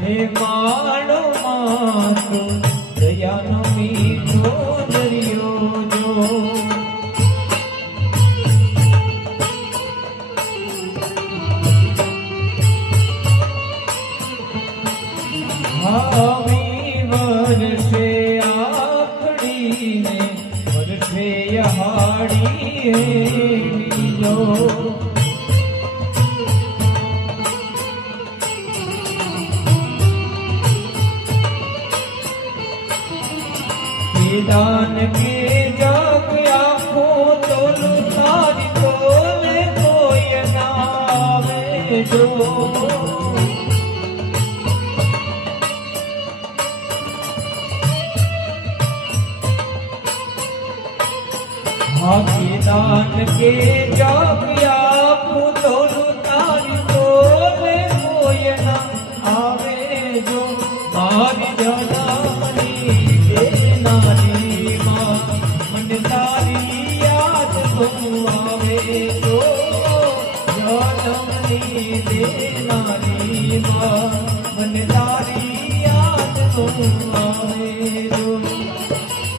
હે માળો માતો દયાનો મીઠો દરિયો જો આવી વર્ષે આખડીને વર્ષે હાડી જો दान के जग आखो तोल तारी तोले कोई नावे जो दान के जग आखो तोल तारी तोले कोई ना आवे जो मारी जनानी मन तारी याद तो आवे जो